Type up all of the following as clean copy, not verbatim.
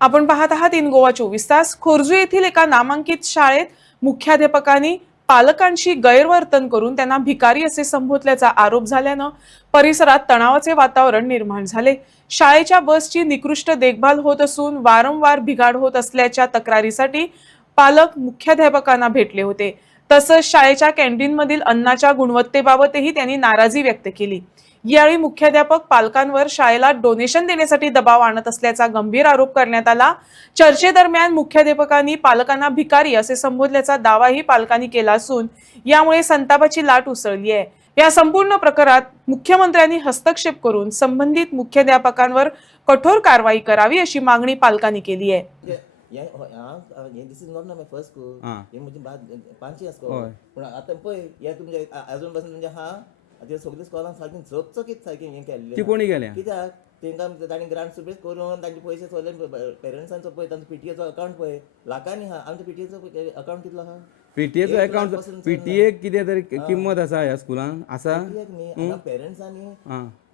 आपण पाहत आहात इन गोवा 24 तास। खोर्जू येथील एका नामांकित शाळेत मुख्याध्यापकांनी पालकांशी गैरवर्तन करून त्यांना भिकारी असे संबोधल्याचा आरोप झाल्यानं परिसरात तणावाचे वातावरण निर्माण झाले। शाळेच्या बसची निकृष्ट देखभाल होत असून वारंवार बिघाड होत असल्याच्या तक्रारीसाठी पालक मुख्याध्यापकांना भेटले होते। तसंच शाळेच्या कॅन्टीनमधील अन्नाच्या गुणवत्तेबाबतही त्यांनी नाराजी व्यक्त केली। यावेळी मुख्याध्यापक पालकांवर शाळेला डोनेशन देण्यासाठी दबाव आणत असल्याचा गंभीर आरोप करण्यात आला। चर्चेदरम्यान मुख्याध्यापकांनी पालकांना भिकारी असे संबोधल्याचा दावाही पालकांनी केला असून यामुळे संतापाची लाट उसळली आहे। या संपूर्ण प्रकारात मुख्यमंत्र्यांनी हस्तक्षेप करून संबंधित मुख्याध्यापकांवर कठोर कारवाई करावी अशी मागणी पालकांनी केली आहे। This is not my first school हे म्हणजे पांची स्कूल पण आता पळय या तुमचे अजून पासून म्हणजे हा आता सगळी स्कॉलां सारकी चकचकीत सारकी हे केल्ले ती कोणी केल्या कित्याक तेंकां तांणी ग्रांट सुबेज करून तांचे पयशे सगळे पेरंट्सांचो पळय तांचो पीटीएचो अकाउंट पळय लाखांनी आहा आमच्या पीटीएचो अकाउंट कितलो आहा पीटीएचो अकाउंट पीटीए कितें तरी किंमत आसा ह्या स्कुलान आसा न्ही पेरंट्सांनी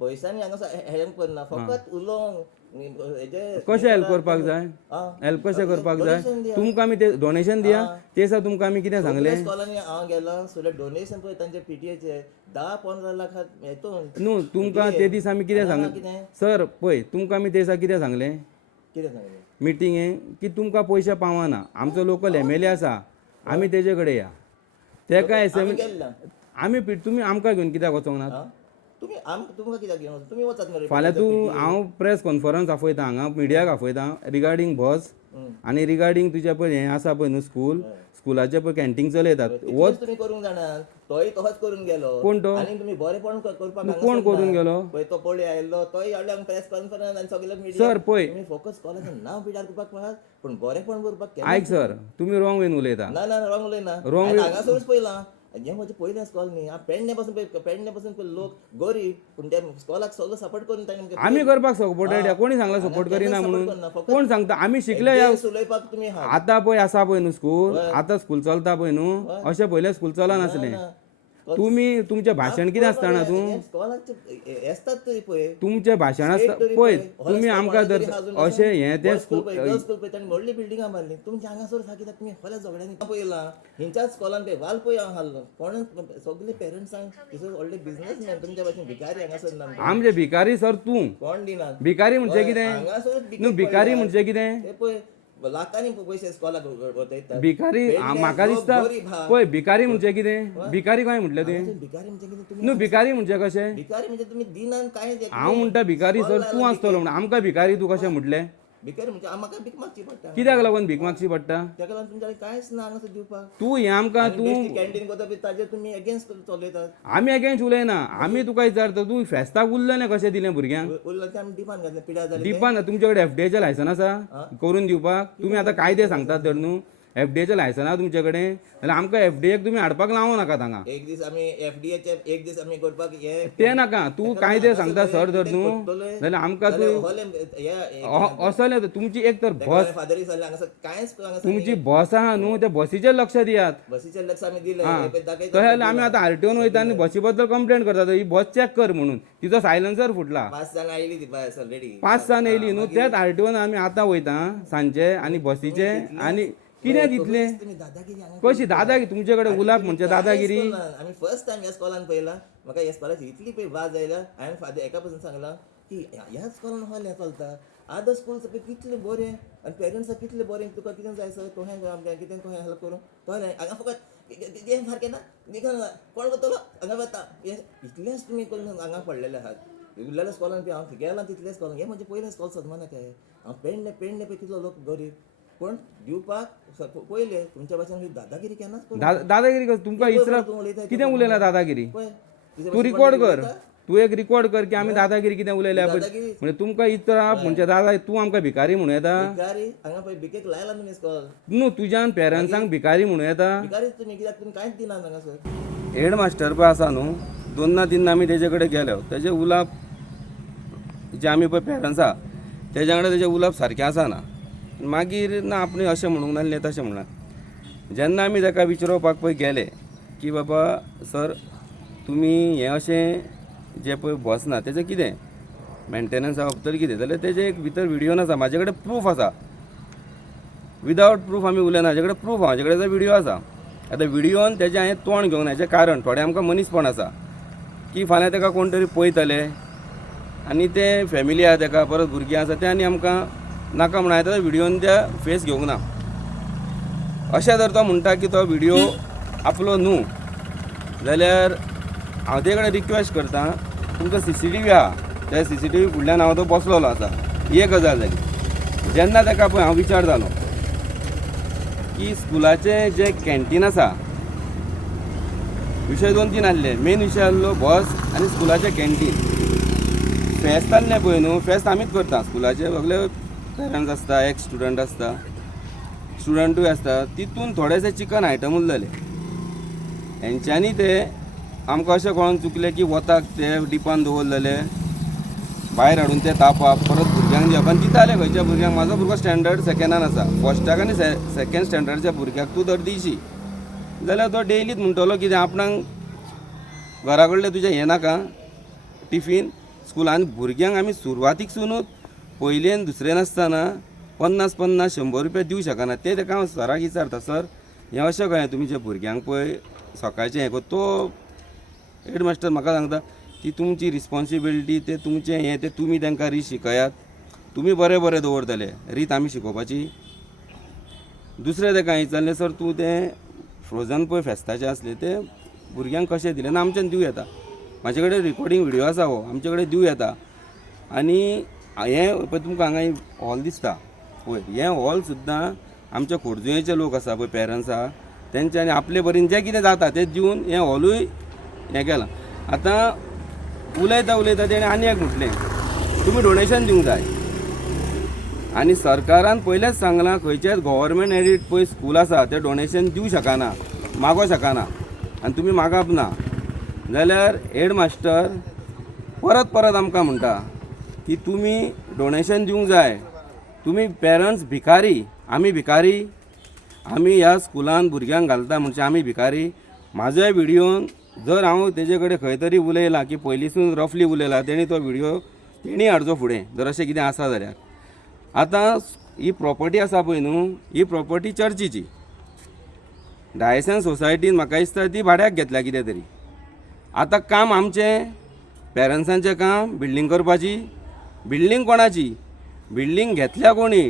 पयशांनी हांगा हेल्प करना फकत उलोवंक कशें हेल्प करपाक जाय हेल्प कशें करपाक जाय तुमकां आमी ते डोनेशन दिया ते दिसा तुमकां आमी कितें सांगलें स्कॉलांनी हांव गेलो सगळे डोनेशन पळय तांचे पीटीएचे 10-15 लाख हेतून न्हू तुमकां ते दीस आमी कितें सांगलें सर पळय तुमकां आमी ते दिसा कितें सांगलें मिटिंगेक की तुमकां पयशे पावना आमचो लोकल एमएलए आसा आमी तेजे कडेन या तेका आमी तुमी आमकां घेवन कित्याक वचोंक ना तुमकां कित्याक घेवन तुमी वचात मरे फाल्यां तूं हांव प्रेस कॉन्फरन्स आफयता हांगा मिडियाक आफयता रिगार्डींग बस आनी रिगार्डींग तुजें पळय हें आसा पळय न्हू स्कुलाचें पळय कॅन्टीन चलयतात वच तुमी करूंक जाणात तोय तोच करून गेलो कोण तो आनी तुमी बरेपण करपाक कोण करून गेलो पळय तो पळय आयल्लो तोय हाडलो प्रेस कॉन्फरन्स आनी सगळे मीडिया सर पळय तुमी फोकस कॉलेजान नांव पिड्यार करपाक पळयात पूण बरेपण करपाक आयक सर तुमी रॉंग वेन उलयता ना ना रॉंग उलयना हांगासरूच पयलां हें म्हजें पयलें स्कॉल न्ही हांव पेडणे पासून पळय लोक गरीब पूण त्या स्कॉलाक सगळो सपोर्ट करून ताणें आमी करपाक सपोर्ट कोणी सांगला सपोर्ट करिना म्हणून कोण सांगता आमी शिकले उलयपाक तुमी आतां पळय आसा पळय न्हू स्कूल आतां स्कूल चलता पळय न्हू अशें पयलें स्कूल चलनासलें तुमी तुमचें भाशण कितें आसतना तूं तुमचें भाशण आसता पळय तुमी आमकां जर अशें हें तें व्हडली बिल्डिंगां बांदली तुमच्या हांगासर कित्याक तुमी खोल्या झगड्यांनी पळयलां हिंच्याच स्कॉलान पळय वाल पळय हांव हाडलो कोण सगळे पेरंट्सांक व्हडले बिझनेसमॅन तुमच्या भाशेन भिकारी हांगासर ना आमचे भिकारी सर तूं कोण दिना भिकारी म्हणजे कितें न्हू भिकारी म्हणजे कितें पळय लाखांनी पयशे स्कॉलाक वतयतात भिकारी म्हाका दिसता पळय भिकारी म्हणजे कितें भिकारी काय म्हटलें तुवें भिकारी म्हणजे कितें तुमी न्हू भिकारी म्हणजे कशें भिकारी म्हणजे तुमी दिनान कांय हांव म्हणटा भिकारी सर तूं आसतलो म्हण आमकां भिकारी तूं कशें म्हटलें भिकारी म्हणजे म्हाका भीक मागची पडटा कित्याक लागून भीक मागची पडटा ताका लागून तुमच्या कडेन कांयच ना हांगासर दिवपाक तूं हें आमकां तूं कॅन्टीन करता पळय ताजेर तुमी अगेन्स्ट चलयतात आमी अगेन्स्ट उलयना आमी तुका विचारता तूं फेस्ताक उरलें कशें दिलें भुरग्यांक उरला ते आमी डिपान घातले पिड्यार जाले डिपान तुमचे कडेन एफडीएचें लायसन आसा करून दिवपाक तुमी आतां कायदे सांगतात तर न्हू एफडीएचें लायसन आहा तुमचे कडेन जाल्यार आमकां एफडीएक तुमी हाडपाक लावूं नाका हांगा एक दीस आमी एफडीएचे एक दीस आमी करपाक हे तें नाका तूं कायदे सांगता सर तर न्हू जाल्यार आमकां तूं असलें तुमची एक तर बस फादर जाले हांगासर कांयच तुमची बस आहा न्हू त्या बसीचेर लक्ष दियात बसीचेर लक्ष आमी दिलें तशें जाल्यार आमी आतां आरटीओन वयता आनी बसी बद्दल कंप्लेंट करतात ही बस चॅक कर म्हणून तिचो सायलन्सर फुटला 5 जाणां आयली ती बस ऑलरेडी 5 जाण येयली न्हू त्याच आरटीओन आमी आतां वयता सांजचे आनी बसीचे आनी कितें दितलें कशी दादागिरी तुमचे कडेन उलाप म्हणजे दादागिरी आमी फर्स्ट टायम ह्या स्कॉलान पळयला म्हाका ह्या स्कॉलाची इतली पळय वाज आयला हांवें फादर एका पासून सांगलां की ह्या स्कॉलान हॉल हें चलता आदर स्कूल पळय कितले बरें आनी पेरंट्साक कितले बरें तुका कितें जाय सर तो हें कितें खंय हेल्प करूं तो हांगा फकत कितें सारकें ना कोण करतलो हांगा वता इतलेंच तुमी करून हांगा पडलेले आहात उरलेल्या स्कॉलान पळय हांव गेलां तितलें स्कॉलान हें म्हणजे पयलें स्कॉल सदमाना काय हांव पेडणे पळय कितलो लोक गरीब पण दिवपाक पयले तुमच्या भाशेन दादागिरी केन्नाच दादागिरी कर तुमकां इसरा कितें उलयला दादागिरी तूं रिकॉर्ड कर तूं एक रिकॉर्ड कर की आमी दादागिरी कितें उलयल्या म्हणजे तुमकां इतरा म्हणजे दादा तूं आमकां भिकारी म्हणूं येता भिकारी हांगा पळय भिकेक लायला तुमी स्कॉल न्हू तुज्यान पेरंट्सांक भिकारी म्हणूं येता भिकारी तुमी कित्याक तुमी कांयच दिना हांगासर हेड मास्टर पळय आसा न्हू 2-3 आमी तेजे कडेन गेलो तेजे उलाप जे आमी पळय पेरंट्स आहा तेज्या कडेन तेजे उलाप सारकें आसना मागीर ना आपणें अशें म्हणूंक नासलें तशें म्हणना जेन्ना आमी ताका विचारपाक पळय गेले की बाबा सर तुमी हें अशें जें पळय बस ना तेजें कितें मेंटेनन्सा बाबतींत कितें जाल्यार तेजें एक भितर व्हिडिओन आसा म्हाजे कडेन प्रूफ आसा विदावट प्रूफ आमी उलयना. हाजे कडेन प्रूफ हाजे कडेन व्हिडिओ आसा. आतां व्हिडिओन तेजें हांवें तोंड घेवंक ना. हेजें कारण थोडें आमकां मनीसपण आसा की फाल्यां ताका कोण तरी पळयतले आनी ते फॅमिली आहा ताका, परत भुरगीं आसा ते आनी आमकां नाका म्हणून हांवें तो व्हिडिओन त्या फेस घेवंक ना. अशें जर तो म्हणटा की तो व्हिडिओ आपलो न्हू जाल्यार हांव ते कडेन रिक्वेस्ट करता, तुमचो CCTV आहा, त्या CCTV फुडल्यान हांव तो बसलेलो आसा. ही एक गजाल जाली. जेन्ना ताका पळय हांव विचारतालो की स्कुलाचें जें कॅन्टीन आसा, विशय 2-3 आहले. मेन विशय आहलो बस आनी स्कुलाचें कॅन्टीन. फेस्त आहलें पळय न्हू, फेस्त आमीच करता. स्कुलाचे सगळे पेरंट्स आसता, एक्स स्टुडंट आसता, स्टुडंटूय आसता. तितून थोडेशे चिकन आयटम उरलेले. हेंच्यांनी ते आमकां अशें कळोन चुकलें की वताक ते डिपान दवरलेले, भायर हाडून ते तापप, परत भुरग्यांक दिवप. आनी दिताले खंयच्या भुरग्यांक. म्हाजो भुरगो स्टँडर्ड सेकंडान आसा. फस्टाक आनी सेकंड स्टँडर्डच्या भुरग्याक तूं जर दिशी जाल्यार तो डेलीच म्हणटलो कितें आपणाक घरा कडलें तुजें हें नाका टिफीन स्कुलान. भुरग्यांक आमी सुरवातीकसूनच पयलेन दुसरेन आसतना 50-50, 100 रुपया दिवं शकना. ते ताका हांव सराक विचारता, सर हें अशें कळ्ळें तुमच्या भुरग्यांक पळय सकाळचें हें तो हेडमास्टर म्हाका सांगता की तुमची रिस्पॉन्सिबिलिटी, ते तुमचें हें ते तुमी तांकां रीत शिकयात, तुमी बरें बरें दवरतले, रीत आमी शिकोवपाची. दुसरें ताका विचारलें, सर तूं तें फ्रोजन पळय फेस्ताचें आसलें ते भुरग्यांक कशें दिलें ना आमच्यान दिवं येता. म्हाजे कडेन रिकॉर्डींग व्हिडिओ आसा हो, आमचे कडेन दिवं येता. आनी हें पळय तुमकां हांगा हॉल दिसता पळय, हें हॉल सुद्दां आमच्या खोर्जुयेचे लोक आसा पळय, पेरंट्स आहा, तेंच्यांनी आपले परीन जें कितें जाता तें दिवन हें हॉलूय हें केलां. आतां उलयता तेणें आनी एक म्हटलें, तुमी डोनेशन दिवंक जाय. आनी सरकारान पयलेंच सांगलां खंयचेच गव्हर्मेंट एडीड पळय स्कूल आसा ते डोनेशन दिवं शकना, मागोवं शकना. आनी तुमी मागप ना जाल्यार हेडमास्टर परत आमकां म्हणटा की तुमी डोनेशन दिवंक जाय. तुमी पेरंट्स भिकारी, आमी भिकारी, आमी ह्या स्कुलान भुरग्यांक घालता म्हणजे आमी भिकारी. म्हाजोय व्हिडिओन जर हांव तेजे कडेन खंय तरी उलयलां की पयलींसून रफली उलयलां, तेणी तो व्हिडिओ तेणी हाडचो फुडें जर अशें कितें आसा जाल्यार. आतां ही प्रॉपर्टी आसा पळय न्हू, ही प्रॉपर्टी चर्चीची. डायसेंस सोसायटीन म्हाका दिसता ती भाड्याक घेतल्या कितें तरी. आतां काम आमचें पेरंट्सांचें काम बिल्डींग करपाची. बिल्डींग कोणाची? बिल्डींग घेतल्या कोणी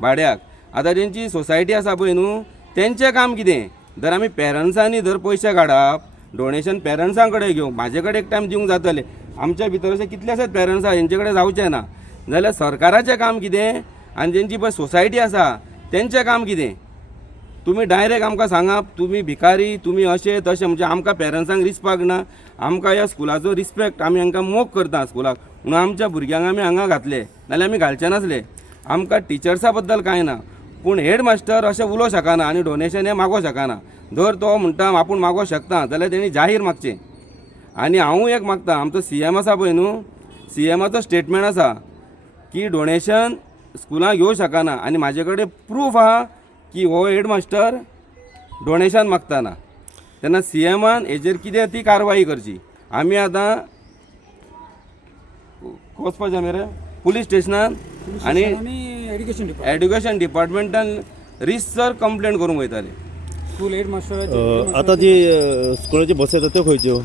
भाड्याक. आतां तेंची सोसायटी आसा पळय न्हू, तेंचें काम कितें? जर आमी पेरंट्सांनी जर पयशे काडप, डोनेशन पेरंट्सां कडेन घेवंक, म्हाजे कडेन एक टायम दिवंक जातलें. आमच्या भितर अशे कितलेशेच पेरंट्स आसा हेंचे कडेन जावचें ना. जाल्यार सरकाराचें काम कितें आनी तेंची पळय सोसायटी आसा तेंचें काम कितें? तुमी डायरेक्ट आमकां सांगप तुमी भिकारी, तुमी अशें तशें, म्हणजे आमकां पेरंट्सांक रिस्पेक्ट ना. आमकां ह्या स्कुलाचो रिस्पेक्ट आमी हांकां मोग करता स्कुलाक म्हणून आमच्या भुरग्यांक आमी हांगा घातले, नाल्यार आमी घालचे नासले. आमकां टिचर्सा बद्दल कांय ना, पूण हेडमास्टर अशें उलोवं शकना आनी डोनेशन हें मागोवं शकना. जर तो म्हणटा आपूण मागोवं शकता जाल्यार तेणी जाहीर मागचें. आनी हांवूय एक मागता, आमचो CM आसा पळय न्हू, CMाचो स्टेटमेंट आसा की डोनेशन स्कुलां घेवं शकना. आनी म्हाजे कडेन प्रूफ आहा की हो हेडमास्टर डोनेशन मागतना. तेन्ना CMान हेजेर कितें ती कारवाई करची. आमी आतां वचपाचें मरे पुलीस स्टेशनान आनी एड्युकेशन डिपार्टमेंटान रिसर कंप्लेंट करूंक वयताले. स्कूल हेडमास्टर आतां जी स्कुलाची बस येता त्यो खंयच्यो?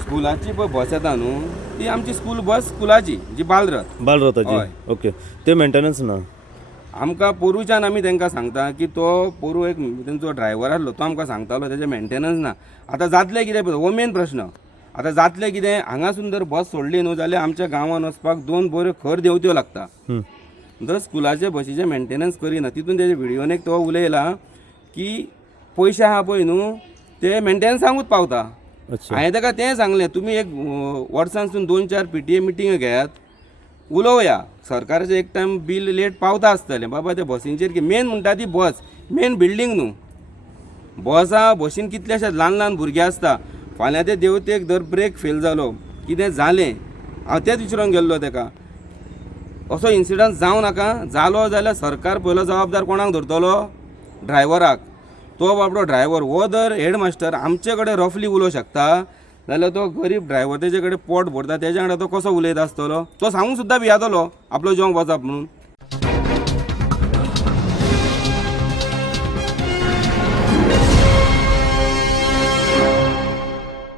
स्कुलाची पळय बस येता न्हू, ती आमची स्कूल बस स्कुलाची जी बालरथ. बालरथाची? हय. ओके. ते मेंटेनन्स ना? आमकां पोरूच्यान आमी तांकां सांगता की तो पोरू एक तेंचो ड्रायव्हर आसलो तो आमकां सांगतालो तेजें मेंटेनन्स ना. आतां जातलें कितें पळय हो मेन प्रश्न. आतां जातलें कितें? हांगासून जर बस सोडली न्हू जाल्यार आमच्या गांवांत वचपाक 2 बऱ्यो खर देंवत्यो लागता. जर स्कुलाचे बसीचे मेंटेनन्स करिना, तितून तेजे व्हिडिओन एक तो उलयला की पयशे आहा पळय न्हू ते मेंटेनन्सांकूच पावता. हांवें ताका तें सांगलें तुमी एक वर्सांसून 2-4 PTA मिटींग घेयात, उलोवया. सरकाराचें एक टायम बील लेट पावता आसतलें बाबा त्या बसींचेर. की मेन म्हणटा ती बस, मेन बिल्डींग न्हू. बसा बसीन कितलेशे ल्हान ल्हान भुरगे आसता. फाल्यां ते देंवतेक जर ब्रेक फेल जालो, कितें जालें, हांव तेंच विचारूंक गेल्लो ताका. असो इन्सिडंट जावं नाका. जालो जाल्यार सरकार पयलो जबाबदार कोणाक धरतलो? ड्रायव्हराक. तो बाबडो ड्रायव्हर हो जर हेडमास्टर आमचे कडेन रफली उलोवं शकता जाल्यार तो गरीब ड्रायव्हर तेजे कडेन पोट भरता तेज्या वांगडा तो कसो उलयता आसतलो? तो सांगूंक सुद्दां भियातलो आपलो जेवंक वचप म्हणून.